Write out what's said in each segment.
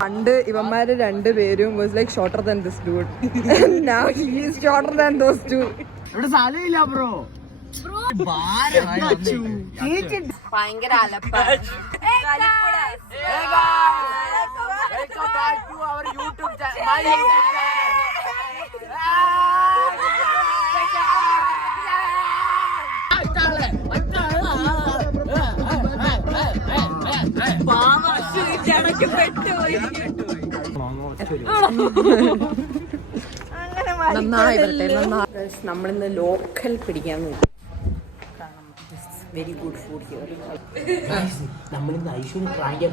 പണ്ട് ഇവന്മാര് രണ്ടുപേരും was like shorter than this dude. Now he is shorter than those two. ഇവിടെ സ്ഥലമില്ല ബ്രോ. ഭയങ്കര അലപ്പ. നന്നായി വരട്ടെ. നമ്മളിന്ന് ലോക്കൽ പിടിക്കാൻ നോക്കും. Very good food here. നമ്മളിന്ന് ഐശ്വര്യ ട്രൈ ചെയ്യാൻ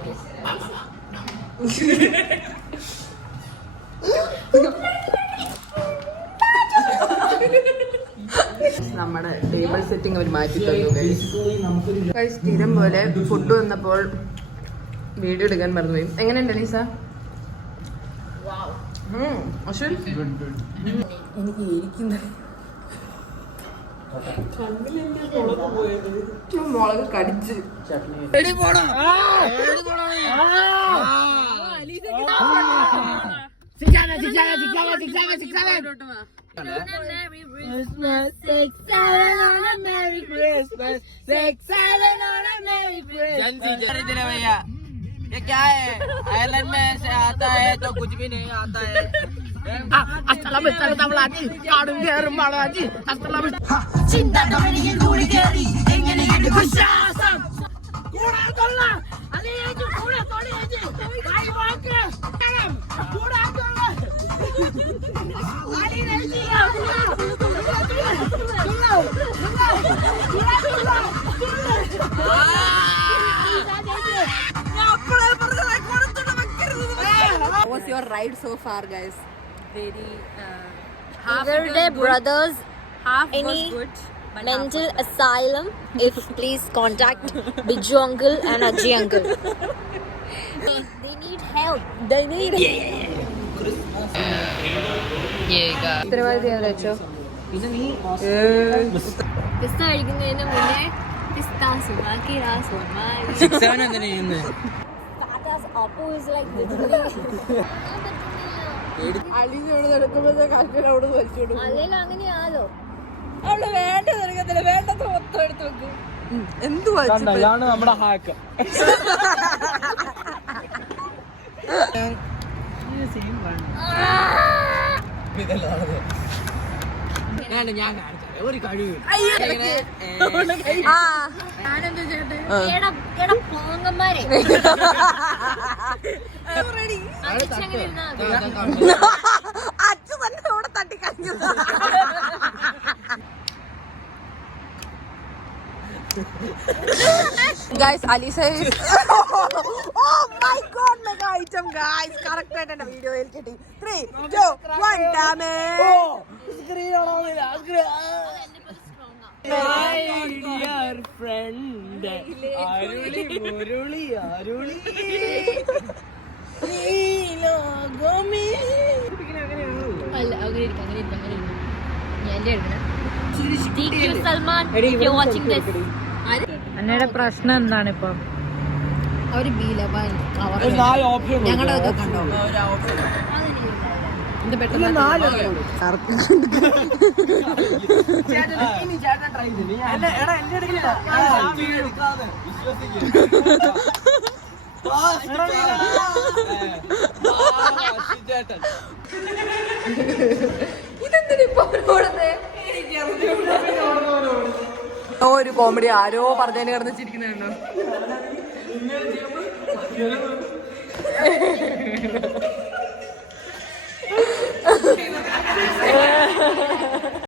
നമ്മുടെ ടേബിൾ സെറ്റിംഗ് അവർ മാറ്റി തന്നു. സ്ഥിരം പോലെ ഫുഡ് വന്നപ്പോൾ വീഡിയോ എടുക്കാൻ മറന്നുപോയി. എങ്ങനെയുണ്ട് ലീസ? എനിക്ക് ഇരിക്കുന്നത് മുളക് കടിച്ച് ये क्या है? आयरलैंड में से आता है तो कुछ भी नहीं आता है. How was your ride so far, guys? Very Everyday brothers, half any was good, but mental asylum, if please contact Biju uncle and Aji uncle. They need help. They need പിസ്ത കഴിക്കുന്നതിന് മുന്നേ പിസ്താസു ബാക്കി രാസു അപ്പു is like അല്ലെങ്കിലും അങ്ങനെയാണോ? അവള് വേണ്ടത് എടുക്കത്തില്ല, വേണ്ടത് മൊത്തം എടുത്ത് വെക്കും. എന്തുവാ ഇതാണ് നമ്മുടെ ഹാക്ക്. ഞാൻ കാണിച്ചാലേ ഒരു കഴിവ്. പോങ്ങന്മാരെ അച്ഛൻ തന്നെ അവിടെ തട്ടിക്കഴിഞ്ഞു. Guys, Alisa is oh my god, mega item guys. Correct ആയിട്ട് എന്റെ വീഡിയോയിൽ കിട്ടി. 3 2 1 damage. സ്ക്രീൻ ആണോന്നില്ല. My dear friend, അരുളി മുരളി അരുളി അല്ല അങ്ങനെ ഇരിക്കും അങ്ങനെ ഇരിക്കും അങ്ങനെ ഇരിക്കും. ഞാൻ എടുക്കണം. Salman, if you're watching this. അന്നയുടെ പ്രശ്നം എന്താണ് ഇപ്പം? അവര് ബീലബാൻ ഞങ്ങളൊക്കെ കണ്ടോ? ഒരു കോമഡി ആരോ പറഞ്ഞതിന് കിടന്ന് ചിരിക്കുന്നുണ്ടോ?